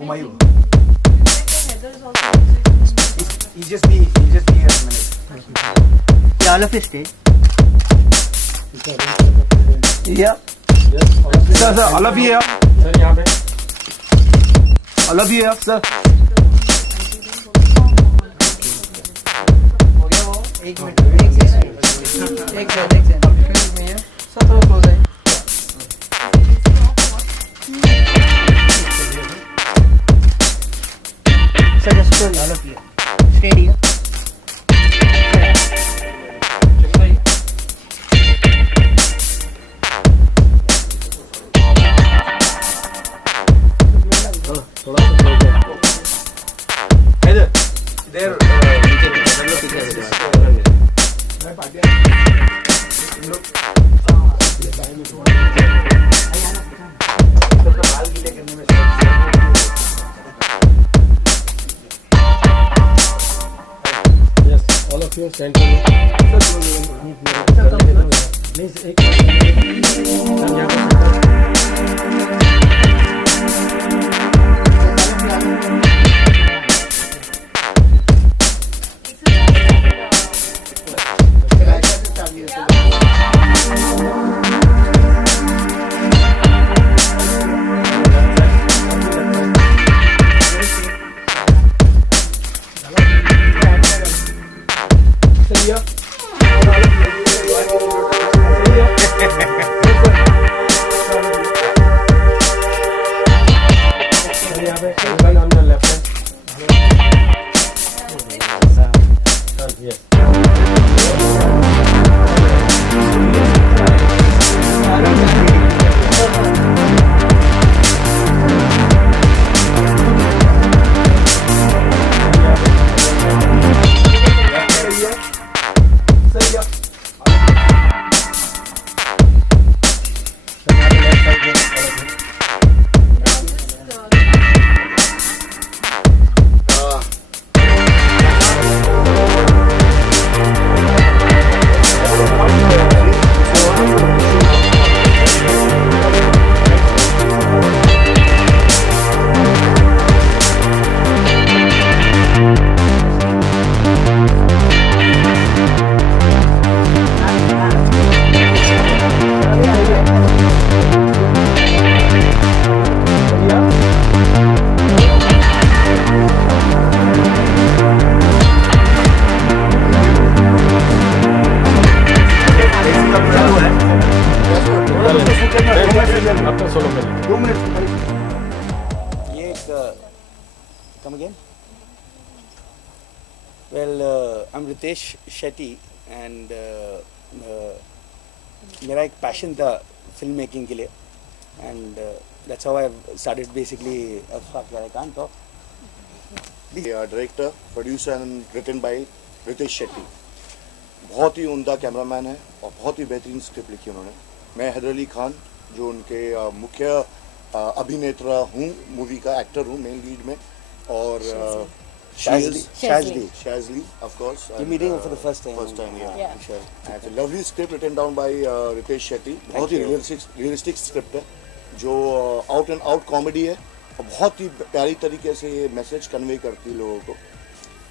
Humayun. He just be here in a minute. Yeah, all of you stay. Yeah. Sir, all of you here. Sir, यहाँ पे. All of you here, sir. एक minute सब थोड़ा close है sir just all of you steady All of you stand for me. Please, एक on the left hand. Yes. Come again? Well, I'm Ritesh Shetty and मेरा एक passion था film making के लिए and that's how I started basically. I can't talk. Director, producer and written by Ritesh Shetty. बहुत ही उम्दा cameraman है और बहुत ही बेहतरीन स्क्रिप्ट लिखी उन्होंने. मैं हैदर अली खान जो उनके मुख्य अभिनेता हूँ, मूवी का एक्टर हूँ मेन लीड में, और Shazli, of course. You're meeting her for the first time. Yeah. Sure. And it's a lovely script written down by Ritesh Shetty. बहुत ही realistic script है, जो out and out comedy है और बहुत ही प्यारी तरीके से ये मैसेज कन्वे करती है लोगों को,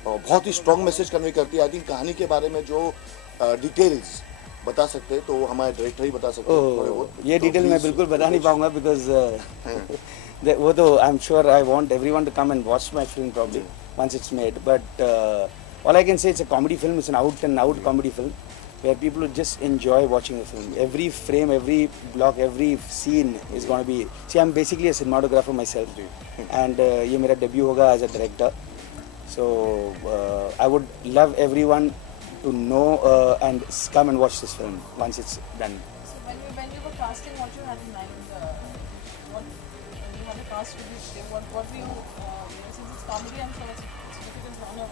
और बहुत ही स्ट्रॉन्ग मैसेज कन्वे करती है. आई थिंक कहानी के बारे में जो डिटेल्स बता सकते हैं तो हमारे डायरेक्टर ही बता सकते हैं. ये डिटेल मैं बिल्कुल बता नहीं पाऊंगा बिकॉज वो तो I am sure I want everyone to come and watch my film probably once it's made, but all I can say, it's a comedy film. It's an out and out comedy film where people will just enjoy watching the film. Every frame, every block, every scene is going to be. See, I'm basically a cinematographer myself, and ये मेरा debut होगा as a director. So I would love everyone to know and come and watch this film once it's done. So when you were casting, what you had in mind? When you had a cast review, what were you? Since it's comedy, I'm sure it's difficult genre.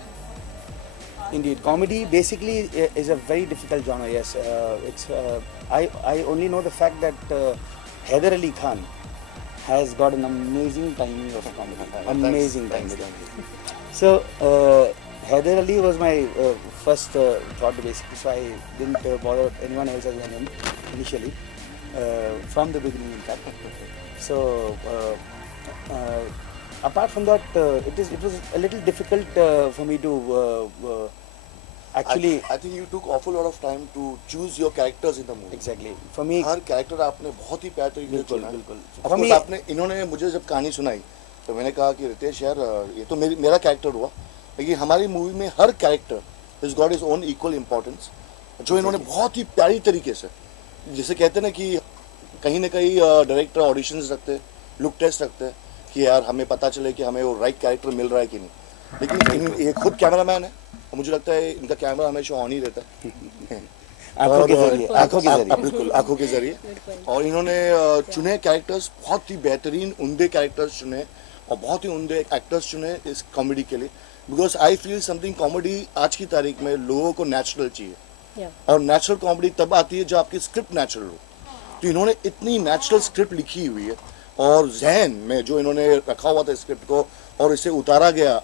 Indeed, comedy basically is a very difficult genre. Yes, I only know the fact that Haider Ali Khan has got an amazing timing of comedy. Amazing timing. So Haider Ali was my first thought basically. So I didn't bother anyone else other than him initially, from the beginning in fact. So apart from that, it was a little difficult for me to actually. I think you took awful lot of time to choose your characters in the movie. Exactly. For me, her character आपने बहुत ही प्यार तरीके से बिल्कुल चुना है। बिल्कुल। Of For course, me, आपने इन्होंने मुझे जब कहानी सुनाई तो मैंने कहा कि रितेश यार ये तो मेरा कैरेक्टर हुआ, लेकिन हमारी मूवी में हर character is got its own equal importance, जो इन्होंने बहुत ही प्यारी तरीके से, जैसे कहते हैं ना कि कहीं ना कहीं डायरेक्टर ऑडिशंस रखते हैं, लुक टेस्ट रखते हैं कि यार हमें पता चले कि हमें वो राइट कैरेक्टर मिल रहा है कि नहीं, लेकिन ये खुद कैमरामैन है और मुझे लगता है इनका कैमरा हमेशा ऑन ही रहता है आंखों के जरिए, आंखों के जरिए, बिल्कुल आंखों के जरिए। और इन्होंने चुने कैरेक्टर्स बहुत ही बेहतरीन उम्दे कैरेक्टर्स चुने और बहुत ही उम्दे एक्टर्स चुने इस कॉमेडी के लिए, because I feel something comedy आज की तारीख में लोगों को नेचुरल चाहिए और नेचुरल कॉमेडी तब आती है जब आपकी स्क्रिप्ट नेचुरल हो। तो इन्होंने इतनी नेचुरल स्क्रिप्ट लिखी हुई है और जहन में जो इन्होंने रखा हुआ था स्क्रिप्ट को और इसे उतारा गया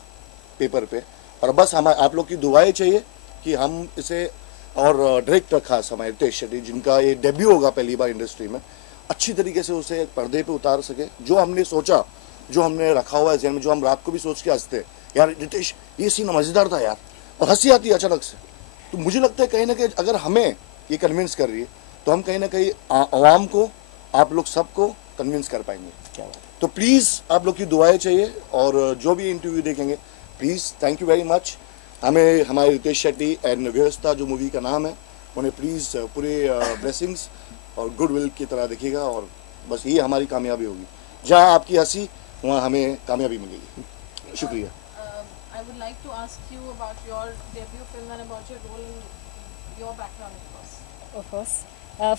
पेपर पे, और बस हम आप लोग की दुआएं चाहिए कि हम इसे, और डायरेक्टर खास हमारे रितेश शेट्टी जिनका ये डेब्यू होगा पहली बार इंडस्ट्री में, अच्छी तरीके से उसे पर्दे पे उतार सके। जो हमने सोचा, जो हमने रखा हुआ है जहन में, जो हम रात को भी सोच के हंसते यार रितेश ये सीन मजेदार था यार, और हंसी आती है अचानक से, तो मुझे लगता है कहीं ना कहीं अगर हमें ये कन्विंस कर रही है तो हम कहीं ना कहीं आवाम को, आप लोग सबको कन्विंस कर पाएंगे। क्या बात। तो प्लीज़ आप लोग की दुआएं चाहिए, और जो भी इंटरव्यू देखेंगे please thank you very much. हमें हमारे रितेश शेट्टी एंड व्यवस्था जो मूवी का नाम है, उन्हें प्लीज़ पूरे ब्लेसिंग्स और गुडविल की तरह देखिएगा, और बस ये हमारी कामयाबी होगी। जहाँ आपकी हंसी वहाँ हमें कामयाबी मिलेगी। शुक्रिया। I would like to ask you about your debut film and about your role in your background, of course. Of course.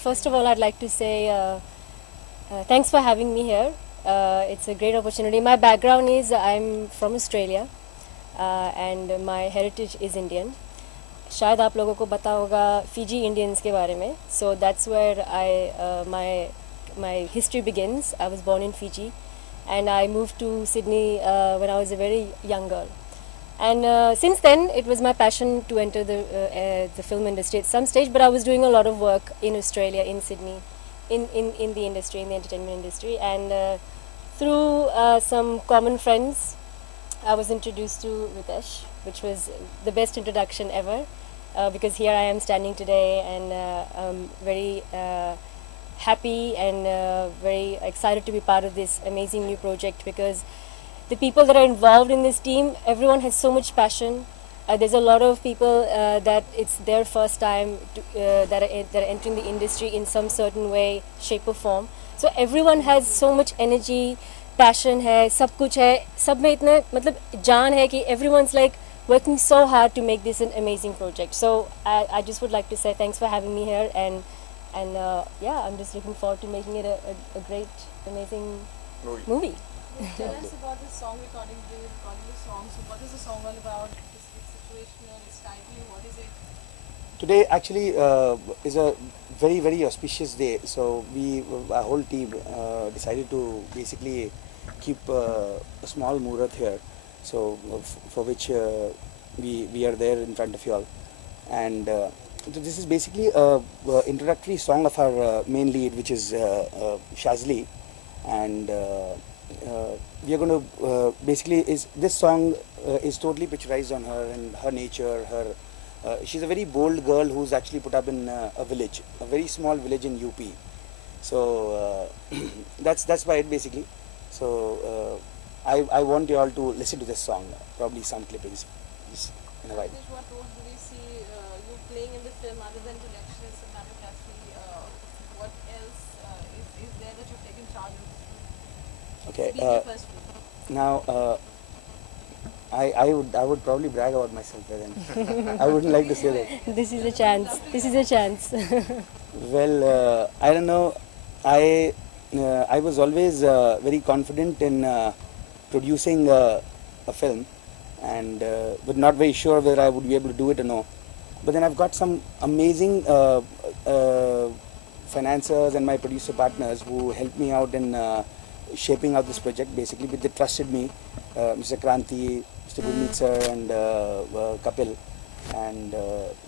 First of all, I'd like to say thanks for having me here. It's a great opportunity. My background is I'm from Australia and my heritage is Indian. शायद आप लोगों को पता होगा Fiji Indians के बारे में. So that's where my history begins. I was born in Fiji and I moved to Sydney when I was a very young girl. And since then, it was my passion to enter the film industry at some stage. But I was doing a lot of work in Australia, in Sydney, in the industry, in the entertainment industry. And through some common friends, I was introduced to Ritesh, which was the best introduction ever. Because here I am standing today, and I'm very happy and very excited to be part of this amazing new project, because the people that are involved in this team, everyone has so much passion. There's a lot of people that it's their first time that are entering the industry in some certain way, shape or form. So everyone has so much energy, passion है, सब कुछ है, सब में इतना मतलब जान है कि everyone's like working so hard to make this an amazing project. So I just would like to say thanks for having me here, and yeah, I'm just looking forward to making it a great, amazing movie. Tell us about the song recording. You recording the song. So what is the song all about? It's situational. It's timely. What is it? Today actually is a very, very auspicious day. So our whole team decided to basically keep a small muhurat here. So for which we are there in front of you all. And so this is basically a introductory song of our main lead, which is Shazli. And we are going to basically this song is totally picturized on her and her nature. She's a very bold girl who's actually put up in a village, a very small village in UP. So that's why it basically. So I want you all to listen to this song, probably some clippings in a while. What role do we see you playing in the film other than direction, cinematography? What else is there that you've taken charge of? Okay. Be the first one. Now, I would probably brag about myself, but then I wouldn't like to say that. This is a chance. This is a chance. Well, I don't know. I was always very confident in producing a film, and but not very sure whether I would be able to do it or no. But then I've got some amazing financiers and my producer partners who helped me out in shaping out this project. Basically, they trusted me, Mr. Kranti, Mr. Gurmeet sir, and Kapil. And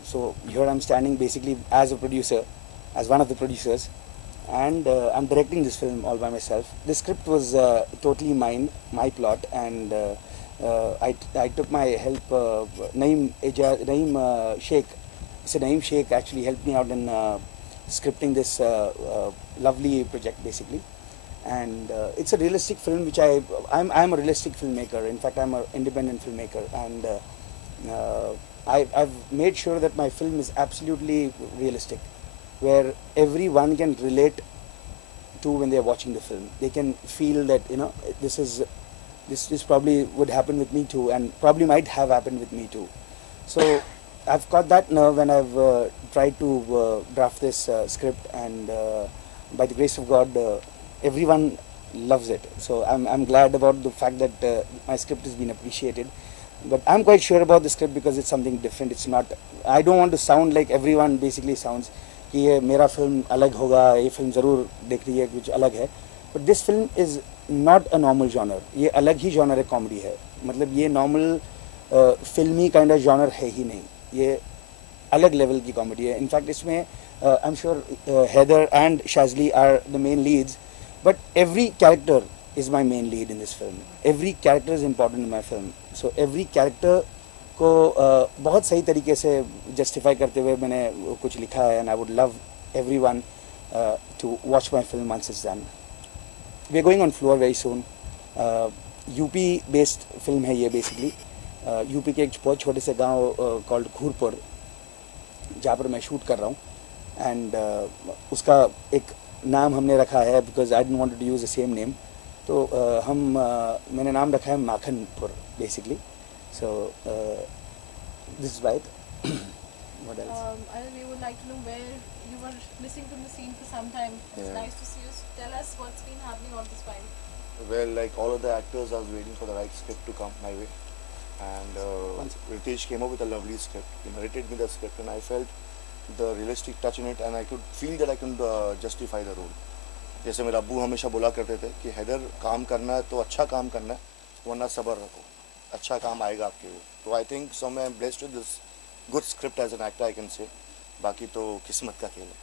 so here I'm standing basically as a producer, as one of the producers. and I'm directing this film all by myself. The script was totally mine, my plot, and I took my help. Naeem Sheikh. So Naeem Sheikh actually helped me out in scripting this lovely project, basically. And it's a realistic film, which I'm a realistic filmmaker. In fact, I'm an independent filmmaker, and I've made sure that my film is absolutely realistic, where everyone can relate to when they're watching the film. They can feel that, you know, this probably would happen with me too, and probably might have happened with me too. So I've got that nerve, and I've tried to draft this script, and by the grace of God, everyone loves it. So I'm glad about the fact that my script has been appreciated. But I'm quite sure about the script because it's something different. It's not. I don't want to sound like everyone basically sounds. कि ये मेरा film अलग होगा, ये film ज़रूर देख रही है, कुछ अलग है. But this film is not a normal genre. ये अलग ही genre कॉमेडी है. मतलब ये normal फिल्मी kind of genre है ही नहीं. ये अलग लेवल की कॉमेडी है. इनफैक्ट इसमें I'm sure Heather and Shazli are the main leads, but every character is my main lead in this film. Every character is important in my film. So every character को बहुत सही तरीके से justify करते हुए मैंने कुछ लिखा है, and I would love everyone to watch my film once it's done. We are going on floor very soon. UP based film है ये बेसिकली. यूपी के एक बहुत छोटे से गांव कॉल्ड घूरपुर, जहाँ पर मैं शूट कर रहा हूँ, एंड उसका एक नाम हमने रखा है because I don't want to use the same name. तो मैंने नाम रखा है Makhanpur basically. So this is right. What else? We would like to know where you were listening to the scene for some time. It's nice to see you. Tell us what's been happening all this while. Well, like all of the actors, I was waiting for the right script to come my way, and Ritesh came up with a lovely script. He narrated me the script, and I felt the realistic touch in it, and I could feel that I could justify the role. जैसे मेरा अब्बू हमेशा बोला करते थे कि हैदर काम करना है तो अच्छा काम करना है, वरना सब्र रखो, अच्छा काम आएगा आपके लिए. तो आई थिंक सो मैं blessed with this good script as an actor I can say. बाकी तो किस्मत का खेल है.